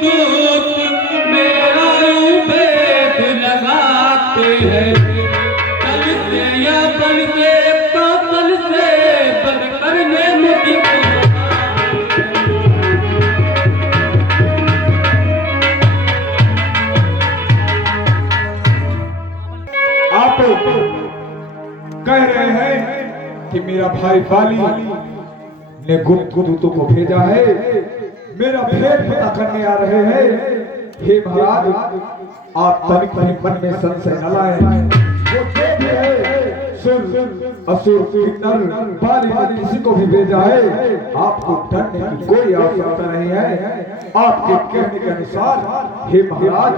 दूत मेरा भेद लगाते हैं। तल से या बल से तल से बल करने मुझको आप कह रहे हैं कि मेरा भाई बाली ने गुप्त दूतों को भेजा है, मेरा भेद पता करने आ रहे हैं। हे महाराज, आप तनिक भी मन में संशय न लाए। वो जो भी है सुर असुर किन्नर बाली ने किसी को भी भेजा है, आपको डरने की कोई आवश्यकता नहीं है। आपके कहने के अनुसार हे महाराज,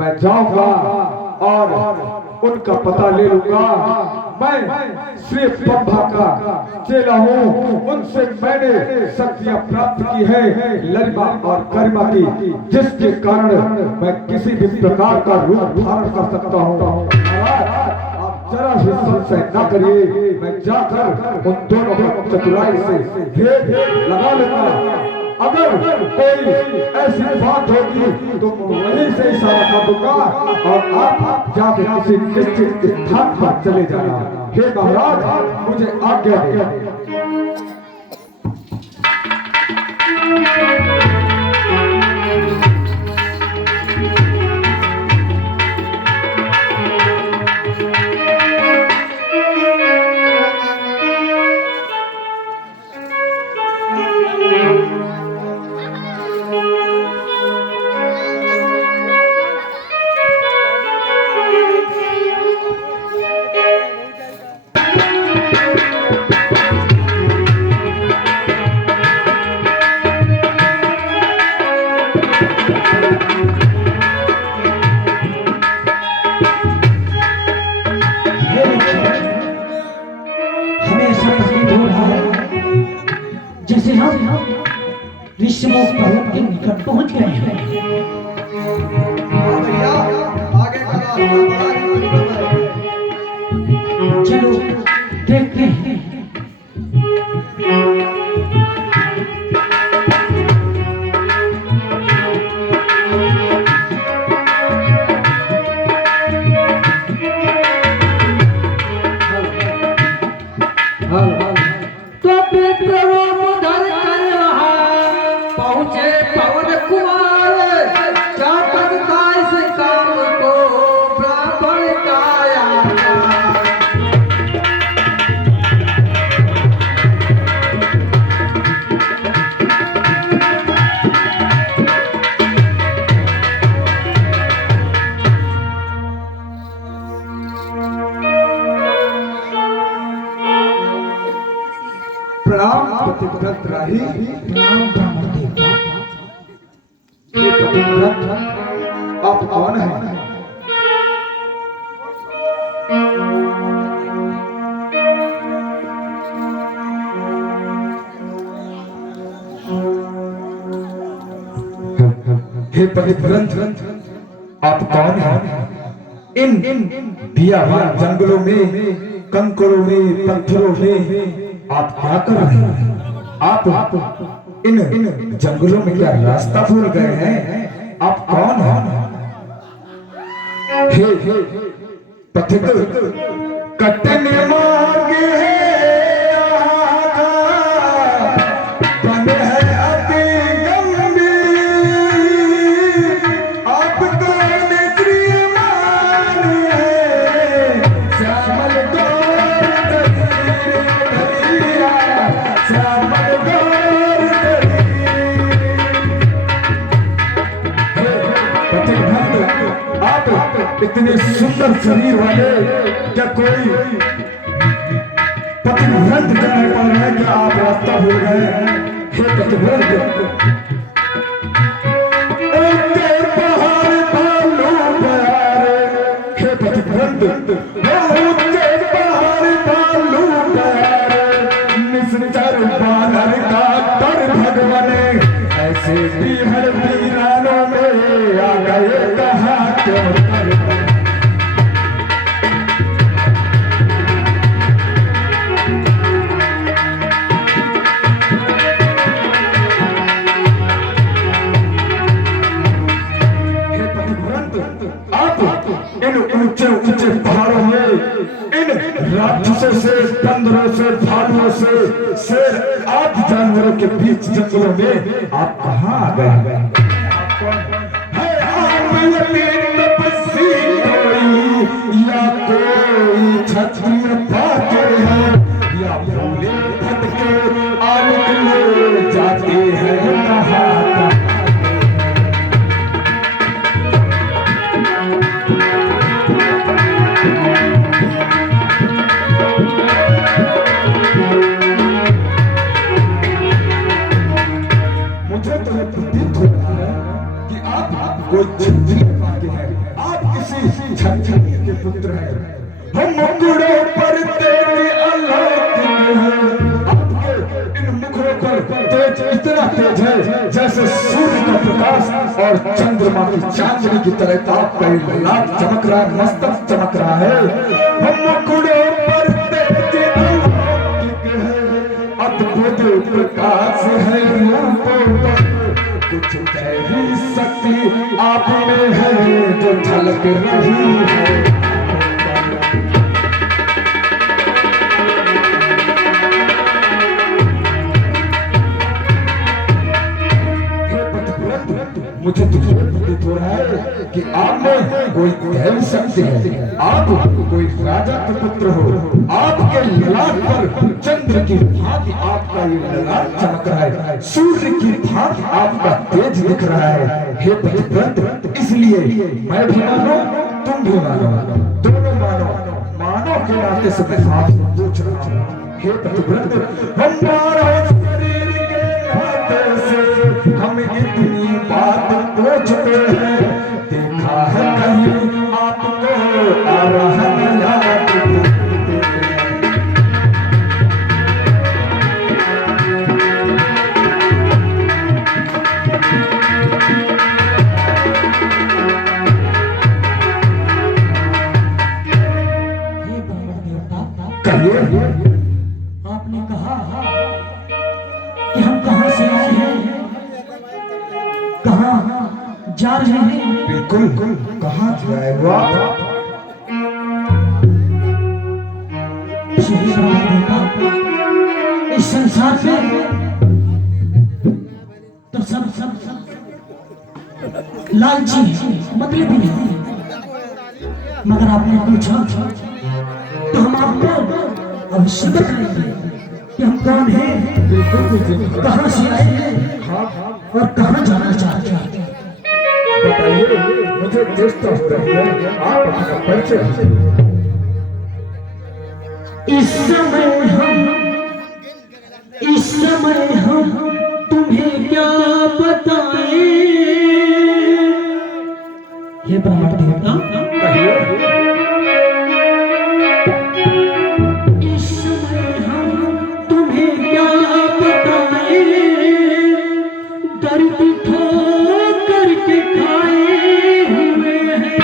मैं जाऊंगा और उनका पता ले लूंगा। मैं श्री पंभा का चेला हूँ, उनसे मैंने शक्तियां प्राप्त की है, ललिमा और गरिमा की, जिसके कारण मैं किसी भी प्रकार का रूप धारण कर सकता हूँ। आप जरा भी संशय न करिए, मैं जाकर उन दोनों को चतुराई से भेद लगा लूंगा। अगर कोई ऐसी बात होगी तो वहीं से इशारा कर दूंगा और आप जाके किसी निश्चित स्थान पर चले जाना। हे महाराज, मुझे आज्ञा दें। जैसे हम ऋषिमुख पर्वत के निकट पहुंच गए हैं। चलो देखते हैं। प्रणाम पतिव्रत राही। प्रणाम ब्राह्मण देवता। ये पतिव्रत आप कौन हैं? हे पतिव्रत, आप कौन हैं? इन बियाबान जंगलों में, कंकरों में, पत्थरों में आप क्या कर रहे हैं? आप इन जंगलों में क्या रास्ता भूल गए हैं? आप कौन हैं? हे पथिक, कटने मांगे इतने सुंदर शरीर वाले क्या कोई पतिव्रत करने पर है कि आप रास्ता भूल गए? हे पतिव्रत, पहाड़ भालू प्यारे, हे पतिव्रत, पहाड़ भालू प्यारे, निश्चर बानर का कर भगवाने, ऐसे भी हर वीरानों में आ गए कहा क्यों? बंदरों से, भालुओं से, शेर आदि जानवरों के बीच जंगलों में आप कहाँ आ गए? है आप यतीम तपस्वी कोई, या कोई क्षत्रिय पाके है, या भोले भटके आग ले जाते हैं कहाँ? मुझे तो प्रतीत हो रहा है कि आप कोई क्षत्रिय के हैं, आप किसी क्षत्रिय के पुत्र हैं। हम मुकुड़ों पर तेज अलौकिक हैं, आपके इन मुखड़ों पर तेज इतना तेज है जैसे सूर्य का प्रकाश और चंद्रमा की चांदनी की तरह आपका ये लाख चमक रहा है, मस्तक चमक रहा है। हम मुकुड़ों पर तेज अलौकिक हैं, अद्भुत प्रकाश है रूपों पर, कुछ दैवी शक्ति आप में है जो झलक रही है। मुझे तो प्रतीत हो रहा है कि आप में कोई दैवी शक्ति है, आप कोई राजा के पुत्र हो। आपके ललाट पर चंद्र की भांति आपका ये ललाट चमक रहा है, सूर्य की भांति आपका तेज दिख रहा है। हे पतिव्रत, इसलिए मैं भी मानो, तुम भी मानो, दोनों मानो। मानो के नाते से मैं आपसे पूछ रहा हूँ, हे पतिव्रत, हमारा शरीर के नाते से हम इतनी बात पूछते हैं, देखा है कहीं आपको अरहन याद देते हैं। हे ब्राह्मण देवता, कहिए, आपने कहा कि हम कहाँ से आए हैं, कहाँ जा रहे हैं? बिल्कुल, कहाँ जाए वो आप? सही ब्राह्मण देवता, इस संसार में तो सब लालची है, मतलबी है, मगर आपने पूछा तो हम आपको अवश्य बताएंगे कि हम कौन हैं, बिल्कुल, कहाँ से आए हैं और कहाँ जाना चाहते हैं। बताइए, मुझे चेष्टा हो रही है, आप अपना परिचय दीजिए। इस समय हम तुम्हें क्या बताएं, हे ब्राह्मण देवता, इस समय हम तुम्हें क्या बताएं, दर्द ठोकर के खाए हुए हैं।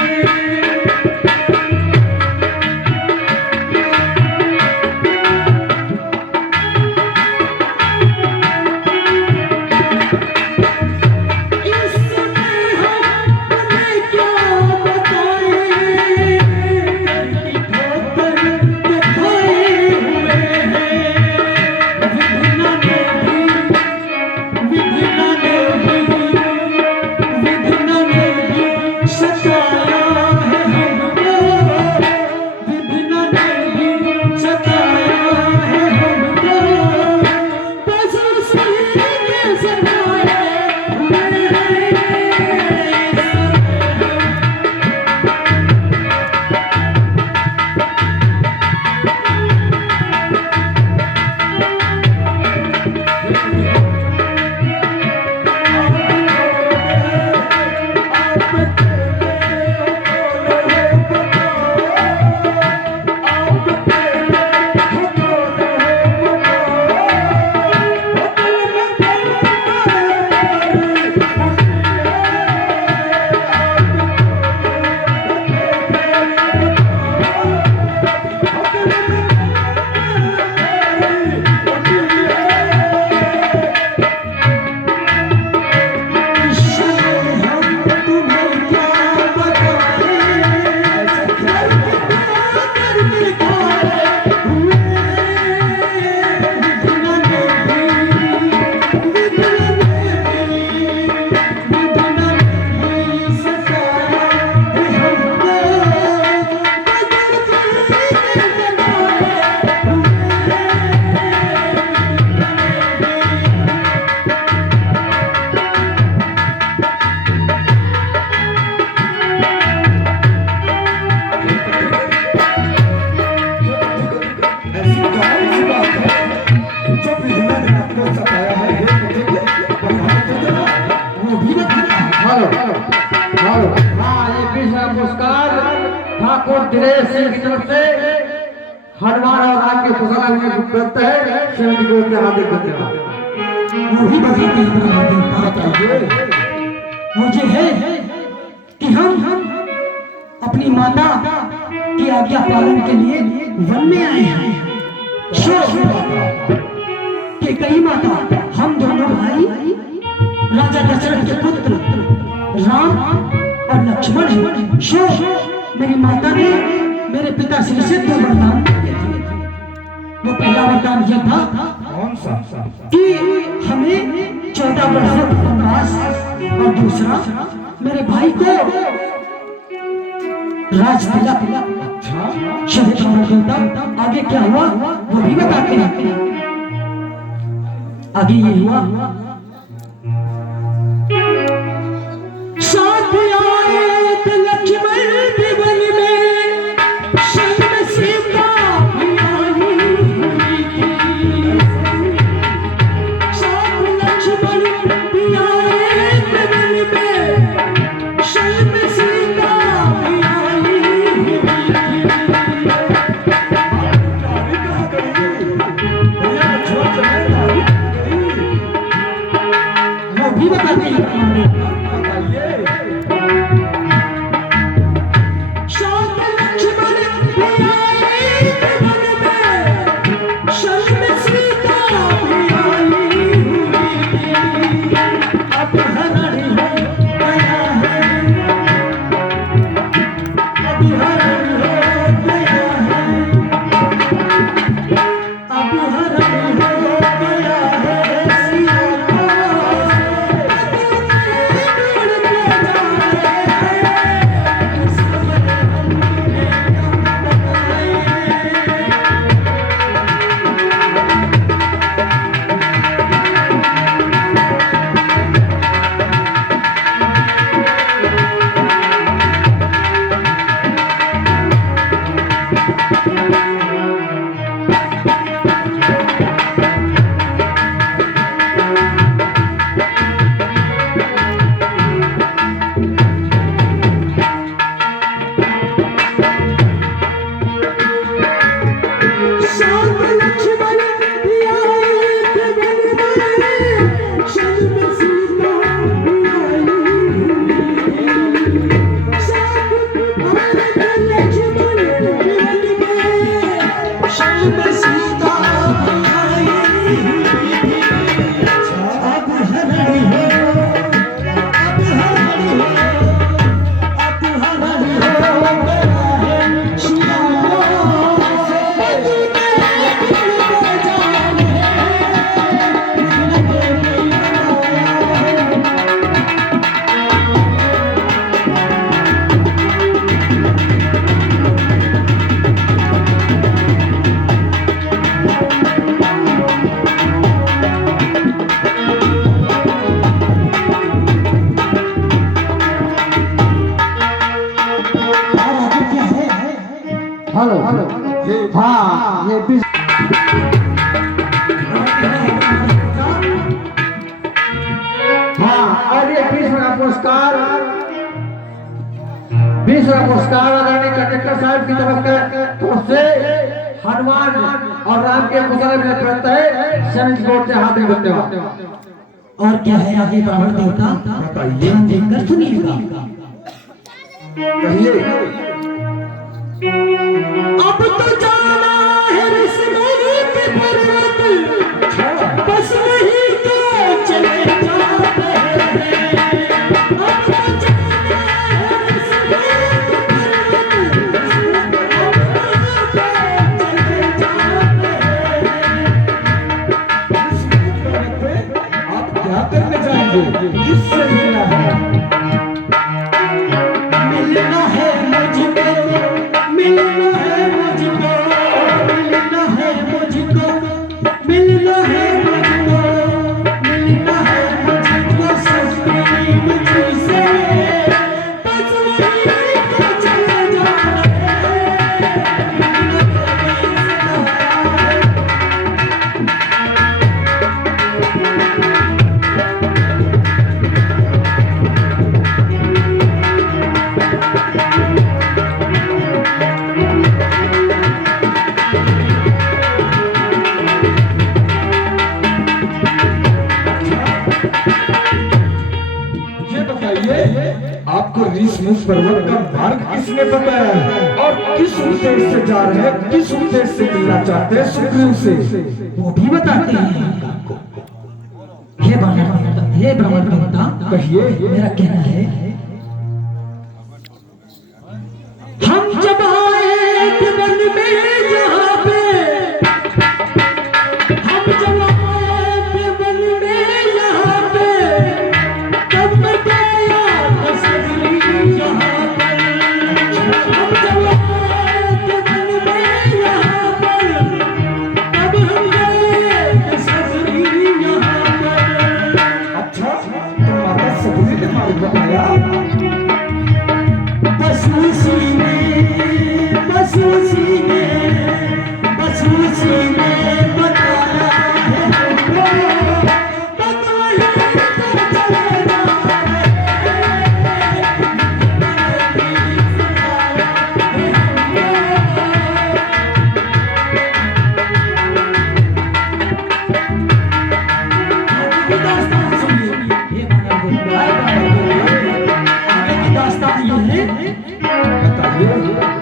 विधिना ने भी दिनेश सिंह की तरफ से हनुमान और राम के कुशल में उपलब्ध है। सभी को हार्दिक धन्यवाद। वही बताते हैं बताइए। मुझे है कि हम अपनी माता की आज्ञा पालन के लिए वन में आए हैं। कि कई माता हम दोनों भाई राजा दशरथ के पुत्र राम और लक्ष्मण हैं। शो मेरी माता ने मेरे पिता श्री से दो वरदान दिए थे। वो पहला वरदान यह था कौन सा? कि हमें 14 वर्षों का वनवास, और दूसरा मेरे भाई को राज तिलक। शहीद होना देवता। आगे क्या हुआ वो भी बताते हैं। आगे ये हुआ, साथ आए थे लक्ष्मण भी वन में, संग में सीता भी आई हुई थी। साथ लक्ष्मण भी आए थे वन में, संग में सीता भी आई हुई थी। वो भी बताते हैं। हेलो हाँ ये भी हाँ और ये 20 का पुरस्कार आदरणीय कंडक्टर साहब की तरफ से हनुमान और राम के कुशल में प्राप्त है। सभी को हार्दिक धन्यवाद। और क्या है आगे ब्राह्मण देवता? बताइए। ध्यान देकर सुनिएगा। कहिए। अब तो जाना है ऋषिमुनि के पर्वत, बस वहीं तो चले जाते हैं। अब तो जाना है ऋषिमुनि के पर्वत, आप क्या करने जाएंगे? किससे मिलना है? मिलना है मुझको, मिलना है मुझको, मिलना है मुझको, मिलना है मुझको, मिलना है मुझको सुप्रीम जी से, बस वहीं तो चले जाना है। बताइए, आपको ऋषमुख पर्वत का मार्ग किसने बताया है और किस उद्देश्य से जा रहे हैं, किस उद्देश्य से मिलना चाहते हैं सुग्रीव से? वो भी बताते हैं आपको। हे ब्राह्मण देवता, कहिए। मेरा कहना है, हम जब आए थे वन में यहाँ पे, हम जब आए थे वन में यहाँ पे, तब मैं गया था सजनी यहाँ पर। हम जब आए थे वन में यहाँ पर, तब हम गए थे सजनी यहाँ पर। अच्छा, तो माता सबरी ने मार्ग बताया? बस उसी ने बताया है हमको, बताया तो चलेगा आगे की दास्तान सुनिए। आगे की दास्तान ये है बताइए।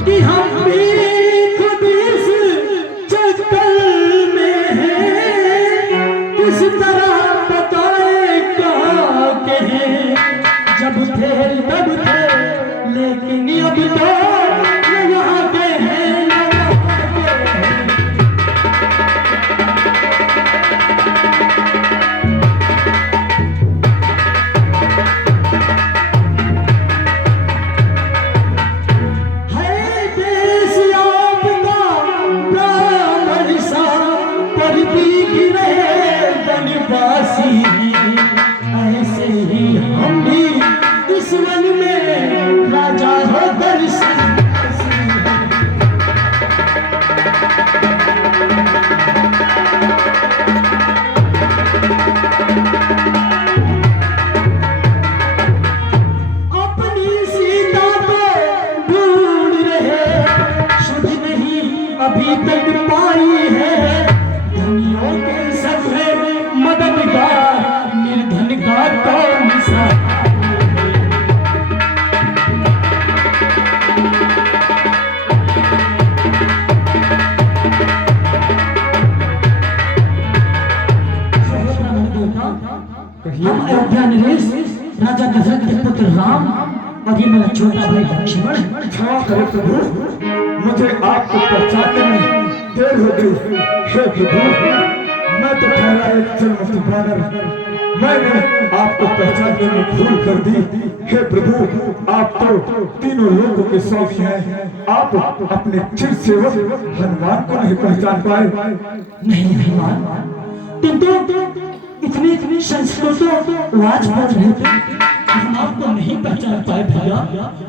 कि हम भी खुद इस चक्कर में हैं, किस तरह बताए कहाँ के हैं। जब थे तब थे, लेकिन अब तो न यहाँ के हैं, न वहाँ के हैं। है देश आपका ब्राह्मण सा, पर दिख रहे वनवासी। ऐसे ही हम भी इस वन में राजा हो दर्शन। अपनी सीता को ढूंढ रहे, सुध नहीं अभी तक पाई है। धनियों के सब है मददगार, निर्धन का कौन सा? हम अयोध्या नरेश, राजा दशरथ के पुत्र राम, और ये मेरा छोटा भाई लक्ष्मण है। क्षमा करें प्रभु, मुझे आपको पहचानने में देर हो गई। हे प्रभु, मैं तो ठहरा एक जन्मस्थ बानर, मैंने आपको पहचानने में भूल कर दी। हे प्रभु, आप तो तीनों लोगों के स्वामी हैं, आप अपने चिर सेवक हनुमान को नहीं पहचान पाए? नहीं हनुमान, तुम तो इतने संस्कृतों आवाज बोल रहे थे, हम आपको नहीं पहचान पाए भैया,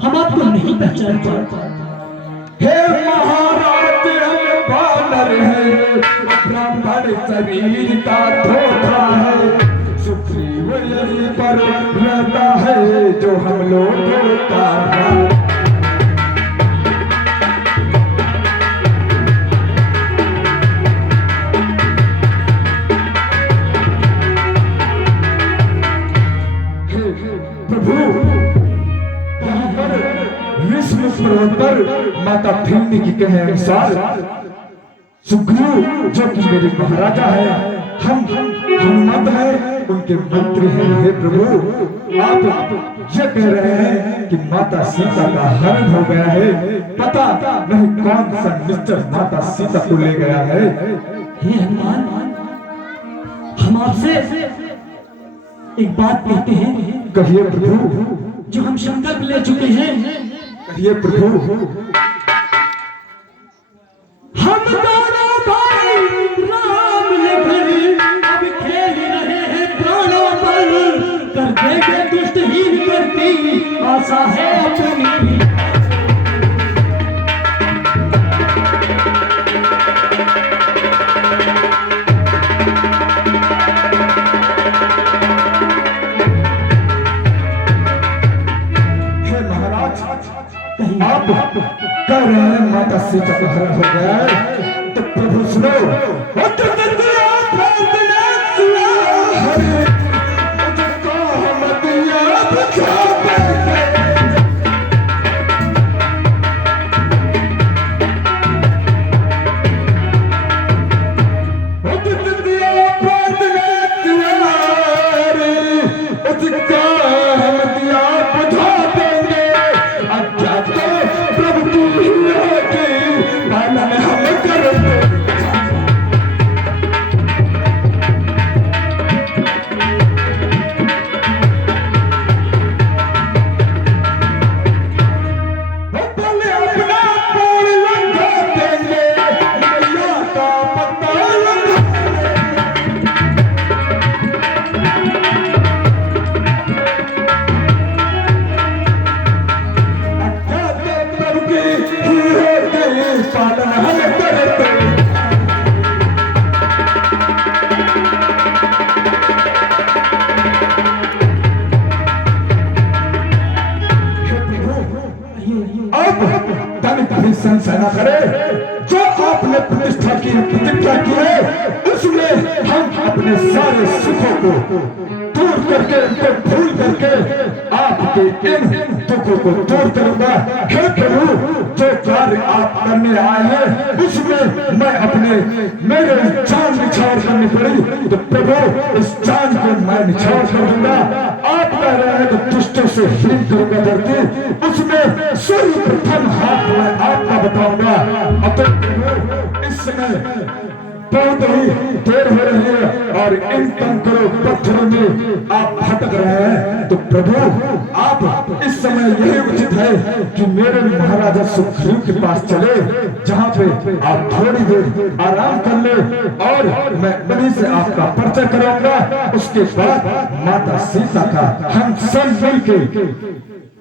हम आपको नहीं पहचान पाए। हे महाराज, हम बानर हैं, ब्राह्मण शरीर का धोखा है। सुग्रीव यहीं पर रहता है, जो हम लोगों का राम। प्रभु, यहाँ पर ऋषमुख पर्वत पर माता भीमनी की कहे अनुसार सुग्रीव, जो कि मेरे महाराजा है, हम हनुमंत है, उनके मंत्री हैं। हे प्रभु, आप ये कह रहे हैं कि माता सीता का हरण हो गया है, पता नहीं कौन सा मिस्टर माता सीता को ले गया है। हे हनुमान, हम आपसे एक बात कहते हैं। कहिए प्रभु। जो हम संकल्प ले चुके हैं, कहिए प्रभु। हम दोनों भाई राम लखन अब खेल रहे हैं प्राणों पर, कर देंगे दुष्टहीन करती आशा है अपनी। आप कह रहे हैं माता सीता का हरण हो गया है, तो प्रभु सुनो। हरे संशय न करे। जो आपने प्रतिष्ठा की प्रतिज्ञा की है उसमें हम अपने सारे सुखों को दूर करके, उनको भूल करके आपके इन दुखों को दूर करूंगा। हे प्रभु, जो कार्य आप करने आए हैं उसमें मैं अपने मेरे जान निछावर करनी पड़ी तो प्रभु इस जान को मैं निछावर कर दूंगा। आप कह रहे हैं तो दुष्टों से हीन करूंगा धरती, उसमें सर्वप्रथम हाथ मैं आपका बताऊंगा। अतः इस समय बहुत ही देर हो रही है और इन कंकरों पत्थरों में आप भटक रहे हैं तो प्रभु आप इस समय यही उचित है कि मेरे महाराजा सुग्रीव के पास चले, जहाँ पे आप थोड़ी देर आराम कर ले और मैं उन्हीं से आपका परिचय कराऊंगा। उसके बाद माता सीता का हम सब मिल के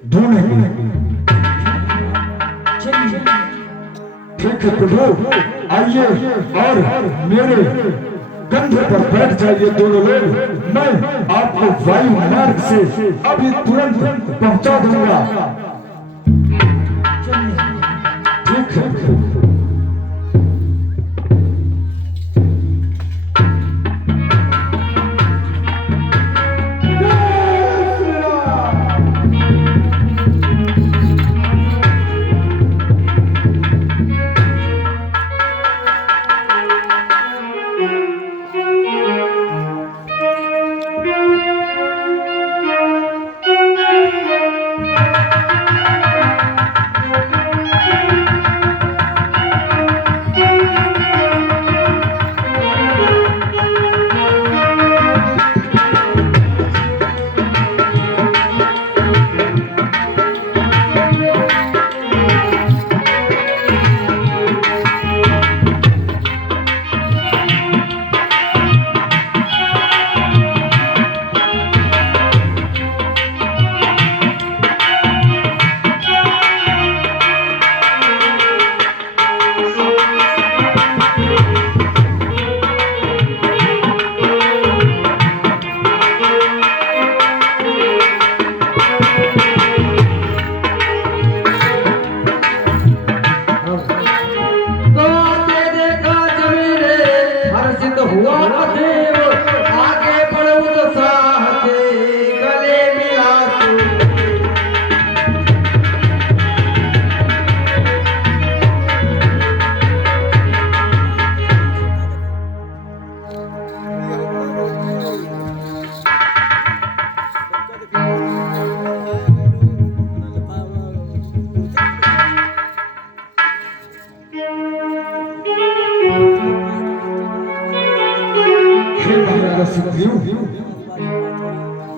ढूंढेंगे। ठीक है प्रभु, आइए और मेरे कंधे पर बैठ जाइए दोनों लोग। मैं आपको वायु मार्ग से अभी तुरंत पहुंचा दूंगा। ठीक है।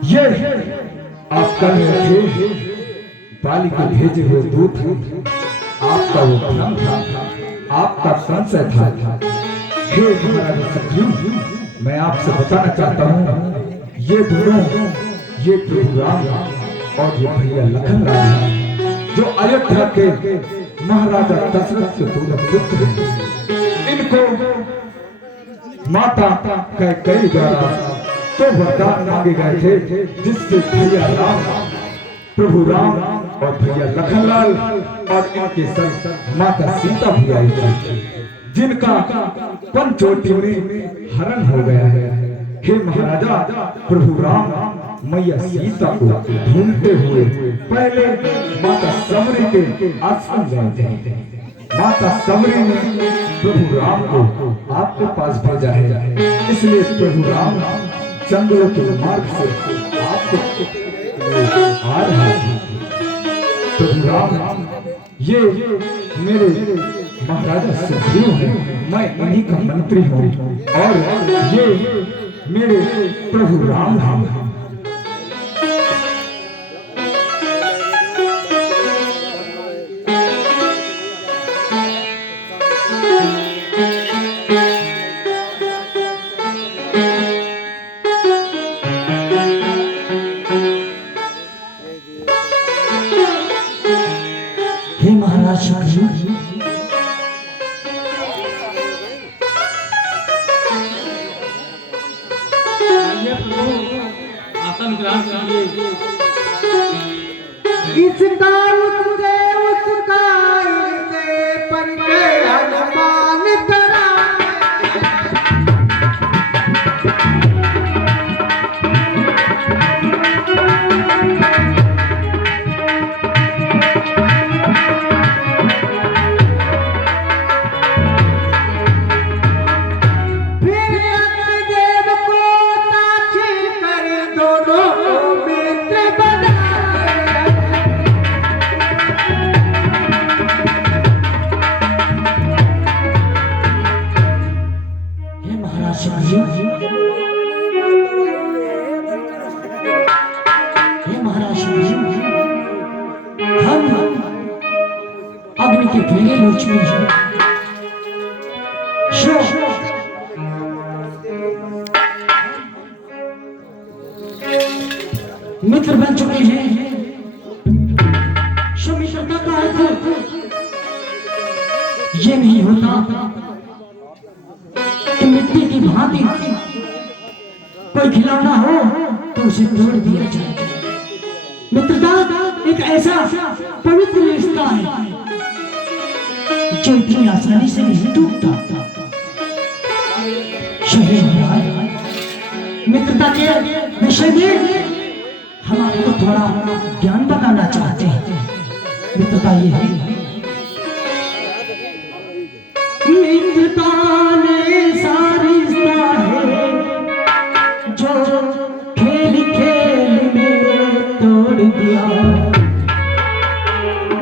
ये आप कह रहे थे बाली के भेजे हुए दूत आपका वो भ्रम था, आपका संशय था। हे महाराज सुग्रीव, मैं आपसे बताना चाहता हूँ ये दोनों, ये प्रभु राम और ये भैया लखन राम जो अयोध्या के महाराजा दशरथ के दोनों पुत्र हैं, इनको माता कैकेयी द्वारा तो वरदान मांगे गए थे जिससे भैया राम, प्रभु राम और भैया लखनलाल और इनके संग माता सीता भी आई थी, जिनका पंचवटी में हरण हो गया है। हे महाराजा, प्रभु राम मैया सीता को ढूंढते हुए पहले माता समरी के आश्रम गए थे। माता समरी ने प्रभु राम को आपके पास भेजा है, इसलिए प्रभु राम जंगलों के मार्ग से आपको आ रहा है। प्रभु राम ये मेरे महाराजा सुग्रीव हैं, मैं इन्हीं का मंत्री हूँ और ये मेरे प्रभु राम हैं। हे महाराज सुग्रीव, आसन ग्रहण कीजिए। इसका उससे उसका के फेरे लक्ष्मी जी शो मित्र बन चुके हैं। शो मित्रता का अर्थ ये नहीं होता कि मिट्टी की भांति कोई खिलौना हो तो उसे तोड़ दिया जाए। मित्रता एक ऐसा पवित्र रिश्ता है जो इतनी आसानी से नहीं टूटता। शहीद महाराज मित्रता के विषय में हम आपको थोड़ा ज्ञान बताना चाहते हैं। मित्रता ये है, मित्रता ने सारी रिश्ता है जो खेल खेल में तोड़ दिया।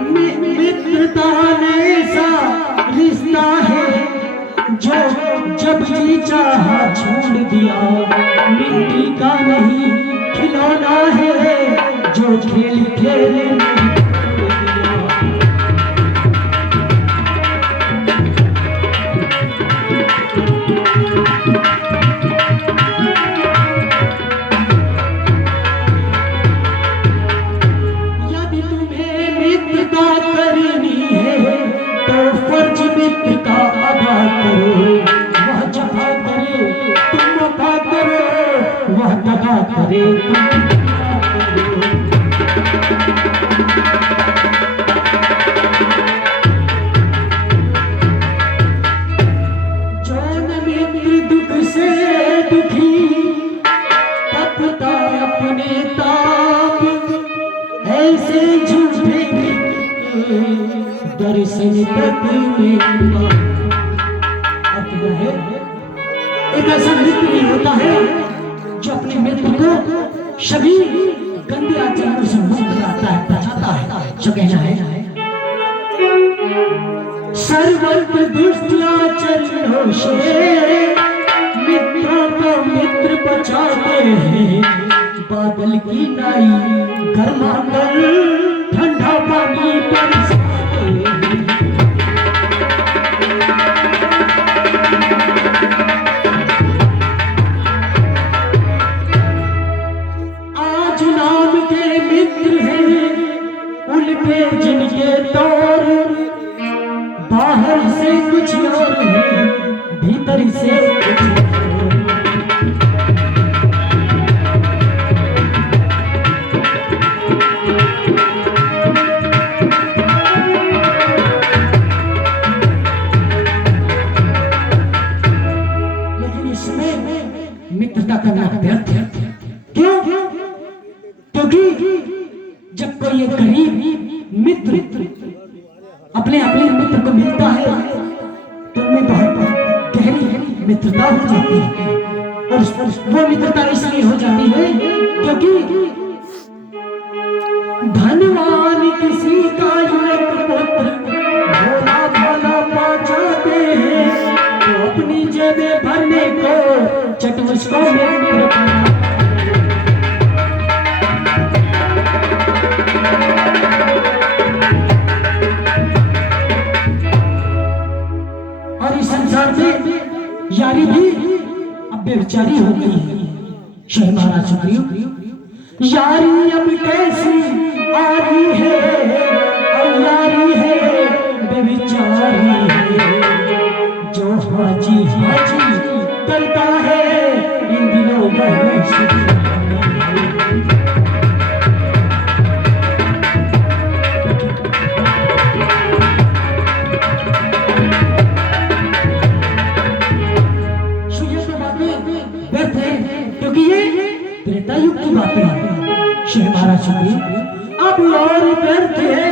मित्रता ने सा रिश्ता है जो जब जी चाहा छोड़ दिया। मिट्टी का नहीं खिलौना है जो खेल खेल में दर्शन एक ऐसा मित्र भी होता है जो अपने मित्र को सभी गंदे आचरणों से मुक्त कराता है, बचाता है। जो कहना है सर्वत्र दुष्ट आचरणों से मित्रों को मित्र बचाते हैं। बादल की नाई गर्मा कर ठंडा पानी बरसाते हैं। आज नाम के मित्र हैं उनके जिनके तौर बाहर से कुछ और है भीतर से कुछ मित्रता करना व्यर्थ है। क्यों? क्योंकि जब कोई एक गरीब मित्र अपने मित्र को मिलता है तो उनमें बहुत गहरी मित्रता हो जाती है। और वो मित्रता इसलिए हो जाती है क्योंकि धनवान किसी का एक पुत्र भोला भाला पा जाते हैं तो अपनी जेबें भरने को चट उसको मित्र और इस संसार में यारी भी अब बेचारी हो गई है। शह महाराज सुग्रीव यारी अब कैसी आ रही है और यारी है बेचारी है। जो हाजी हाजी करता है इन दिनों क्योंकि ये त्रेता युग की बातें हैं। शह महाराज सुग्रीव अब और व्यर्थ है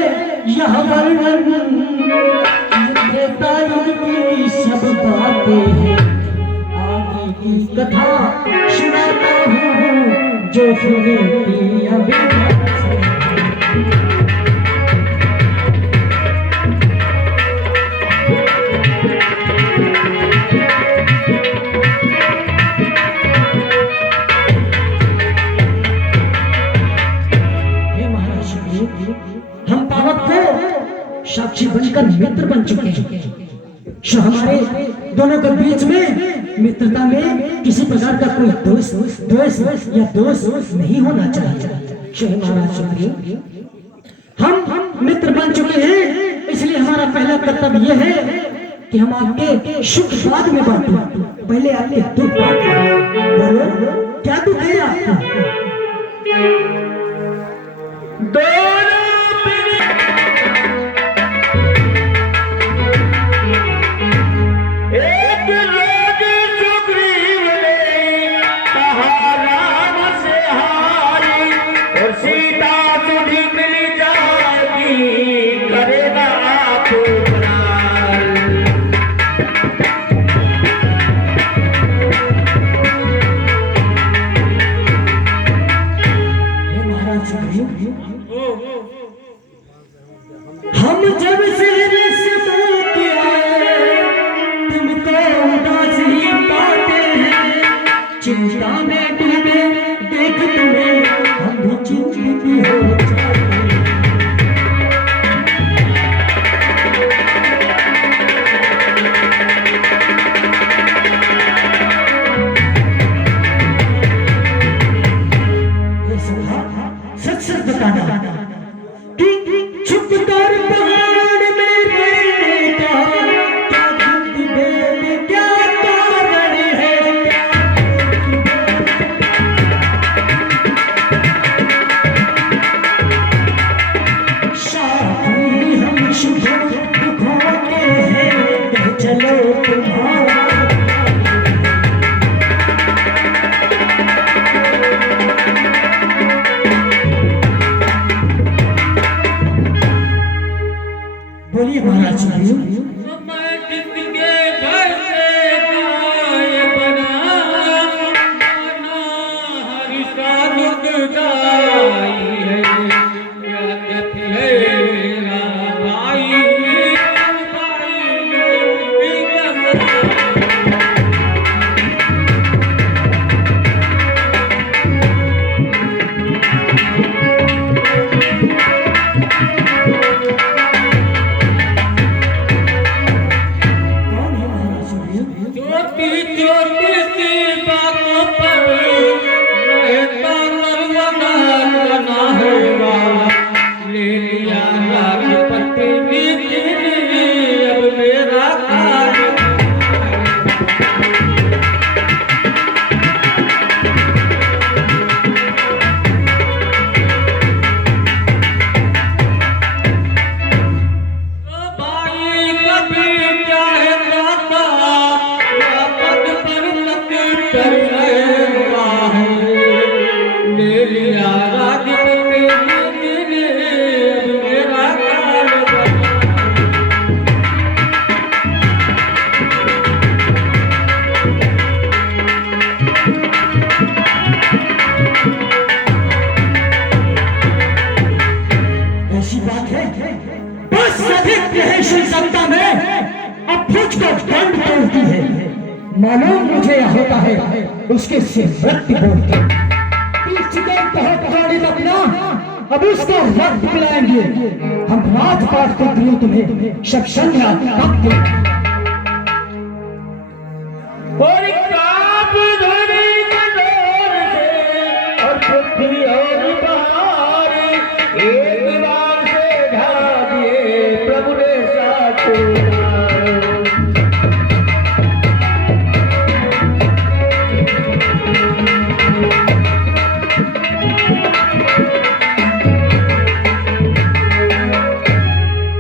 यह वर्णन, त्रेता युग की सब बातें हैं। आगे की कथा सुनाता हूँ जो सुने की अभी साक्षी बनकर मित्र बन चुके हैं। सो हमारे दोनों के बीच में मित्रता में किसी प्रकार का कोई दोष नहीं होना चाहिए। सो महाराज सुनिए, हम मित्र बन चुके हैं, इसलिए हमारा पहला कर्तव्य यह है कि हम आपके सुख बाद में बांटें, पहले आपके दुख बांटें। बोलो क्या दुख है आपका? एक रोज सुग्रीव ने कहा राम से हारी, और सीता तुझी मिल जाएगी, करेगा आप प्यार। हे महाराज सुग्रीव, हम जब से रस्मों के आए तुमको उदासी पाते हैं, चिंता में डूबे देख तुम्हें हम भी चिंतित हो जाते हैं। ये सुना, सच सच बताना कि छुप कर पहाड़ में रहने का क्या दुख भेद, क्या कारण है, साथी हम शुभ दुखों के हैं, कह चलो तुम्हारा। बोलिए महाराज सुग्रीव। मैं किसके घर से गाय बना, हरि साधुक गाई है, क्या कहती है रामाई, कौन है महाराज सुग्रीव? छोटी छोटी सी बातों पर रहता नर्मदा बना हुआ, ले लिया राजपति नीति ने, अब मेरा काज। भाई कभी चाहे दाता, या पद पर तक कर रहेगा है, ले लिया राजपति नीति ने, अब मेरा काज बना। ऐसी बात है, बस अधिक नहीं सुन सकता मैं, अब मुझको दंड बोलती है, मालूम मुझे यह होता है उसके सिर रक्त बोलते। पहाड़ी का बिना अब उसका रक्त पिलाएंगे हम, राजपाट को दिए तुम्हें सब संध्या तक के। और काप धरी कठोर से, और पृथ्वी और बहार, एक बार से ढा दिए प्रभु ने साथ।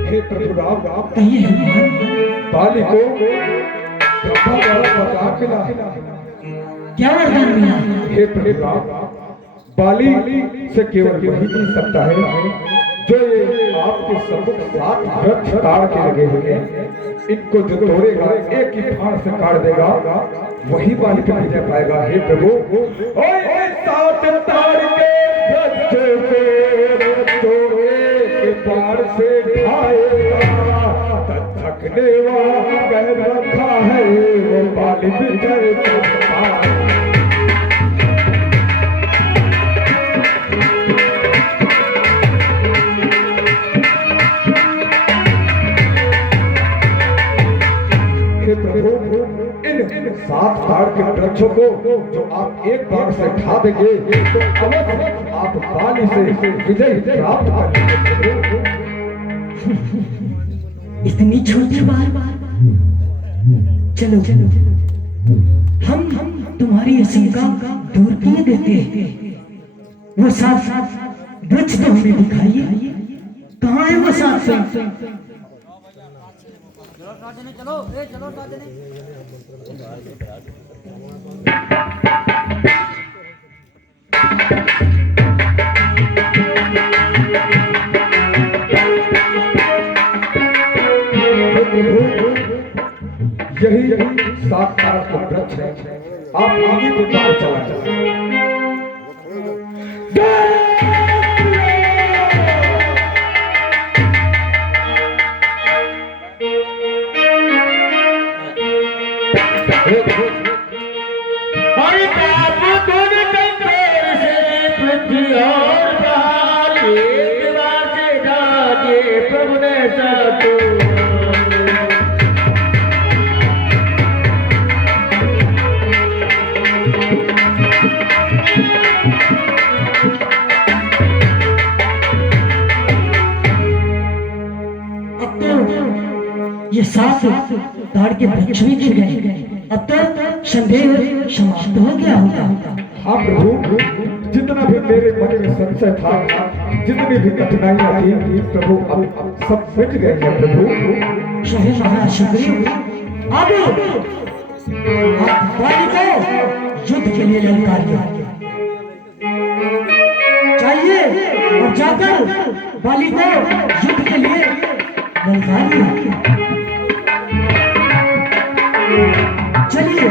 हे प्रभु राम, कहिए हनुमान, बाली को ब्रह्मा द्वारा वरदान मिला। क्या वरदान मिला? हे प्रभु राम, बाली से केवल वही मिल सकता है जो ये आपके सम्मुख 7 वृक्ष ताड़ के लगे हुए हैं। इनको जो तोड़ेगा, एक ही फाड़ से काट देगा, वही बाली पे नहीं जा पाएगा। हे प्रभु, ओए 7 ताड़ के वृक्षों को एक बार से ढाएगा, थकने वाला कह रखा है वो बाली विजय का। को जो आप एक बार से ढा देंगे तो अवश्य आप बाली से विजय प्राप्त करेंगे। इतनी छोटी बात, चलो हम तुम्हारी आशंका दूर किए देते हैं। वो साथ वृक्ष तो हमें दिखाइए, कहाँ है वो साथ? यही साक्षात का वृक्ष है, आप आगे के पार चला जाए। और बाप दूर कंकर से पृथ्वी और पहाड़ एक बार से ढाके प्रभु ने सातो। अब तो ये साथ ताड़ के वृक्ष भी गिर गए, अब तो संदेह समाप्त हो गया होगा। हाँ प्रभु, जितना भी मेरे मन में संशय था, जितनी भी कठिनाइयां थी प्रभु, अब सब मिट गए हैं प्रभु। शहे महाराज सुग्रीव, अब आप बाली को युद्ध के लिए ललकारिए, चाहिए और जाकर बाली को युद्ध के लिए ललकारिए। चलिए